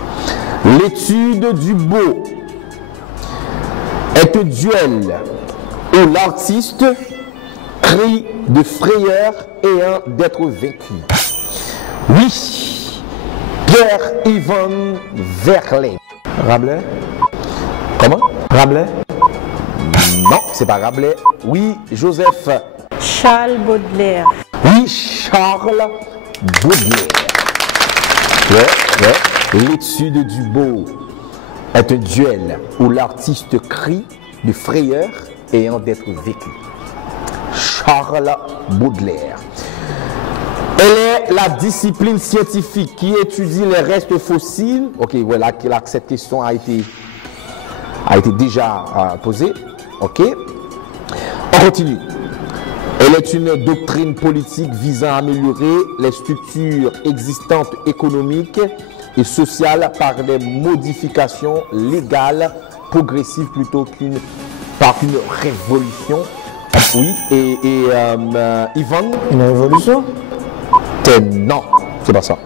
L'étude du beau est un duel où l'artiste crie de frayeur ayant d'être vaincu. Oui, Pierre-Yvan Verlaine. Rabelais? Comment? Rabelais? Non, c'est pas Rabelais. Oui, Joseph. Charles Baudelaire. Oui, Charles Baudelaire. Ouais. L'étude du beau est un duel où l'artiste crie de frayeur ayant d'être vécu. Charles Baudelaire. Elle est la discipline scientifique qui étudie les restes fossiles. Ok, voilà, cette question a été déjà posée. Ok. On continue. Elle est une doctrine politique visant à améliorer les structures existantes économiques et sociales par des modifications légales progressives plutôt par une révolution. Oui, et Yvan? Une révolution? Non, c'est pas ça.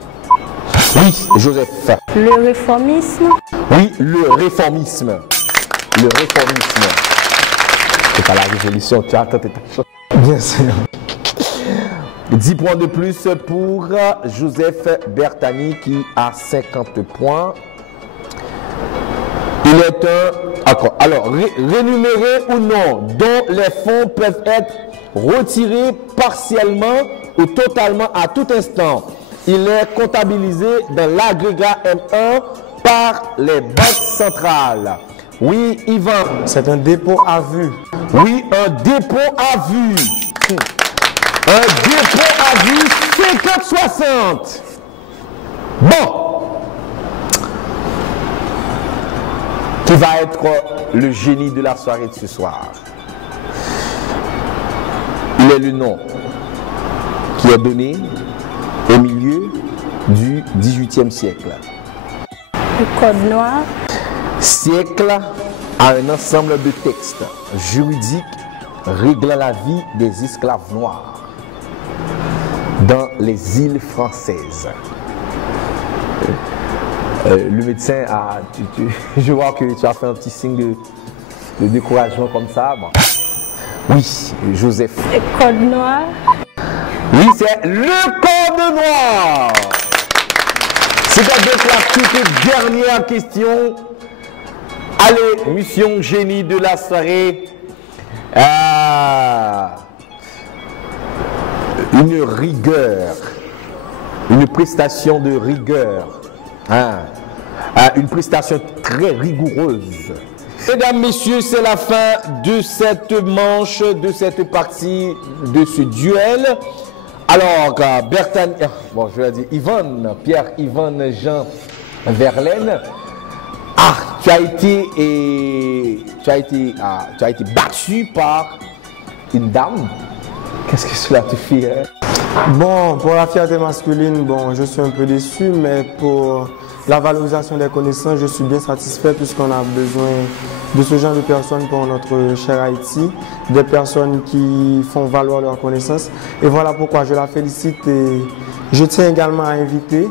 Oui, Joseph. Le réformisme. Oui, le réformisme. Le réformisme. C'est pas la révolution, tu as tenté ta chose. Bien sûr. 10 points de plus pour Joseph Bertani qui a 50 points. Il est alors, rémunéré ou non, dont les fonds peuvent être retirés partiellement ou totalement à tout instant. Il est comptabilisé dans l'agrégat M1 par les banques centrales. Oui, Yvan. C'est un dépôt à vue. Oui, un dépôt à vue. Un dépôt à vue 50-60. Bon. Qui va être le génie de la soirée de ce soir? Il est le nom qui est donné au milieu du XVIIIe siècle. Le Code noir. Siècle a un ensemble de textes juridiques réglant la vie des esclaves noirs dans les îles françaises. Le médecin a... je vois que tu as fait un petit signe de découragement comme ça. Bon. Oui, Joseph. Le Code noir. Oui, c'est le Code noir. C'était donc la toute dernière question. Allez, mission génie de la soirée. Une rigueur. Une prestation de rigueur. Une prestation très rigoureuse. Mesdames, messieurs, c'est la fin de cette manche, de cette partie, de ce duel. Alors, Bertani, bon, je vais dire Yvan, Pierre-Yvan Jean Verlaine. Tu as été battu par une dame. Qu'est-ce que cela te fait? Bon, pour la fierté masculine, bon, je suis un peu déçu, mais pour la valorisation des connaissances, je suis bien satisfait puisqu'on a besoin de ce genre de personnes pour notre cher Haïti, des personnes qui font valoir leurs connaissances. Et voilà pourquoi je la félicite et je tiens également à inviter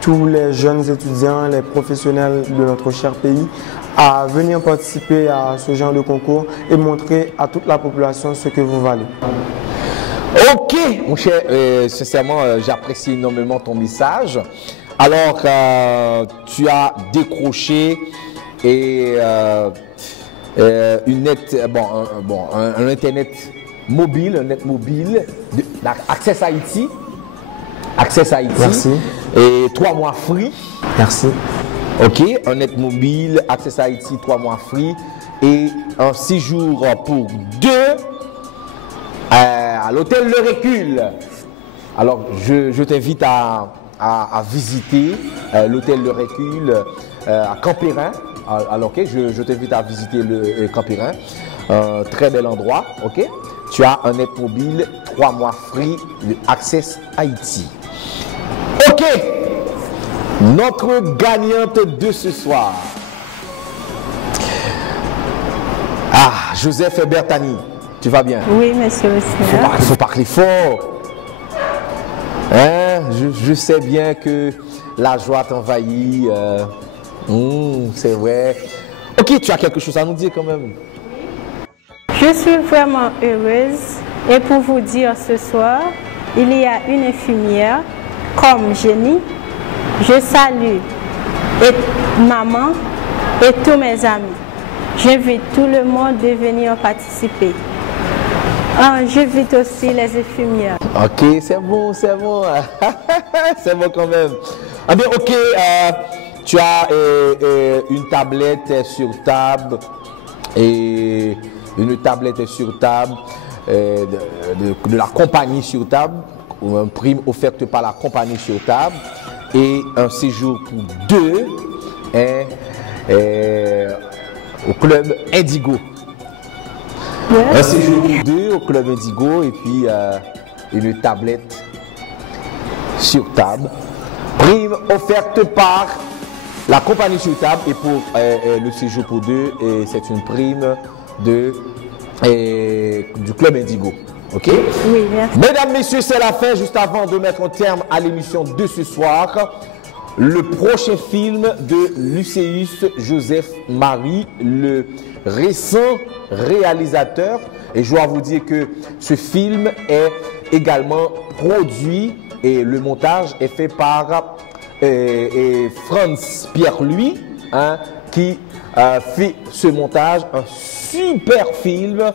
tous les jeunes étudiants, les professionnels de notre cher pays à venir participer à ce genre de concours et montrer à toute la population ce que vous valez. Ok, mon cher, sincèrement, j'apprécie énormément ton message. Alors, tu as décroché et un internet mobile, Access Haïti. Access Haïti. Merci. Et 3 mois free. Merci. Ok, un net mobile, Access Haïti, 3 mois free. Et un séjour pour 2 à l'hôtel Le Recul. Alors, je t'invite à visiter l'hôtel Le Recul à Campérin. Alors, ok, je t'invite à visiter le Campérin. Très bel endroit, ok. Tu as un net mobile, 3 mois free de Access Haïti. Ok, notre gagnante de ce soir. Ah, Joseph Bertani, tu vas bien? Oui, monsieur le Seigneur. Il faut parler fort. Hein? Je sais bien que la joie t'envahit. C'est vrai. Ok, tu as quelque chose à nous dire quand même. Je suis vraiment heureuse et pour vous dire ce soir, il y a une infirmière comme Jenny. Je salue maman et tous mes amis. J'invite tout le monde de venir participer. J'invite aussi les infirmières. Ok, c'est bon, c'est bon. C'est bon quand même. Ah bien, ok, tu as une tablette sur table et une tablette sur table de la compagnie sur table, ou une prime offerte par la compagnie sur table et un séjour pour deux au club Indigo. Un séjour pour deux au club Indigo et puis une tablette sur table. Prime offerte par la compagnie sur table et pour le séjour pour deux, c'est une prime du club Indigo. Ok? Oui, merci. Mesdames, messieurs, c'est la fin. Juste avant de mettre un terme à l'émission de ce soir, le prochain film de Lucéus Joseph Marie, le récent réalisateur. Et je dois vous dire que ce film est également produit et le montage est fait par Franz Pierre-Louis, qui fait ce montage. Un super film.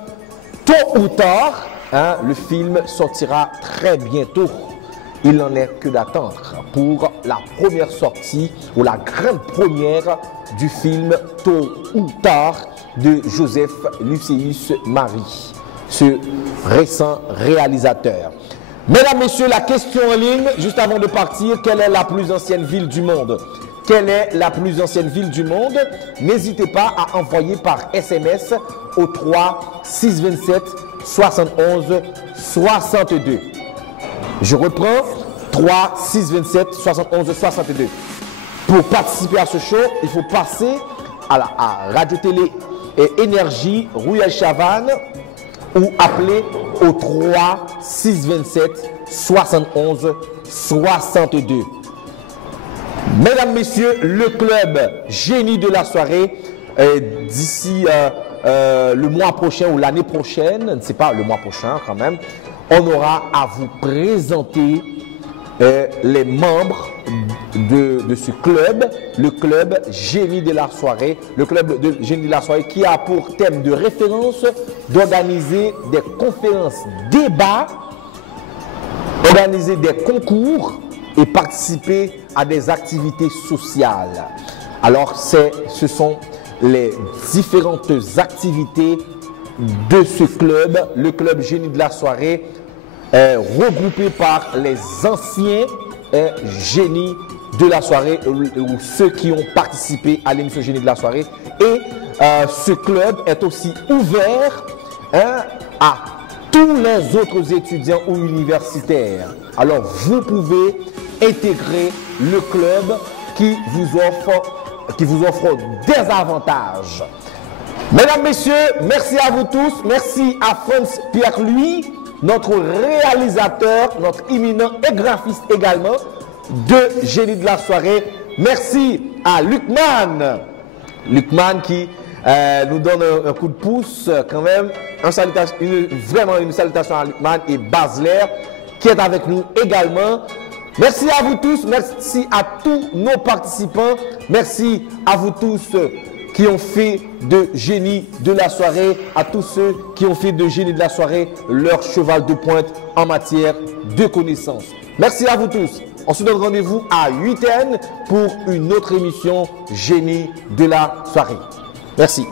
Tôt ou tard, le film sortira très bientôt. Il n'en est que d'attendre pour la première sortie ou la grande première du film Tôt ou tard de Joseph Lucéus Marie, ce récent réalisateur. Mesdames, messieurs, la question en ligne, juste avant de partir, quelle est la plus ancienne ville du monde? Quelle est la plus ancienne ville du monde? N'hésitez pas à envoyer par SMS au 3 627 71 62. Je reprends, 3 627 71 62. Pour participer à ce show, il faut passer à Radio Télé et Énergie Royal Chavannes ou appeler au 3 627 71 62. Mesdames, messieurs, le club Génie de la soirée, d'ici le mois prochain ou l'année prochaine, je ne sais pas, le mois prochain quand même, on aura à vous présenter les membres de ce club, le club Génie de la soirée, le club de Génie de la soirée qui a pour thème de référence d'organiser des conférences, débats, organiser des concours et participer à des activités sociales. Alors, ce sont les différentes activités de ce club, le club Génie de la soirée, regroupé par les anciens génies de la soirée ou ceux qui ont participé à l'émission Génie de la soirée. Et ce club est aussi ouvert à tous les autres étudiants ou universitaires. Alors, vous pouvez intégrer le club qui vous offre des avantages. Mesdames, messieurs, merci à vous tous. Merci à Franz Pierre-Louis, notre réalisateur, notre éminent et graphiste également de Génie de la soirée. Merci à Lucman. Lucman qui nous donne un coup de pouce quand même. Vraiment une salutation à Lucman et Basler qui est avec nous également. Merci à vous tous, merci à tous nos participants, merci à vous tous qui ont fait de Génie de la soirée, à tous ceux qui ont fait de Génie de la soirée leur cheval de pointe en matière de connaissances. Merci à vous tous. On se donne rendez-vous à 8h pour une autre émission Génie de la soirée. Merci.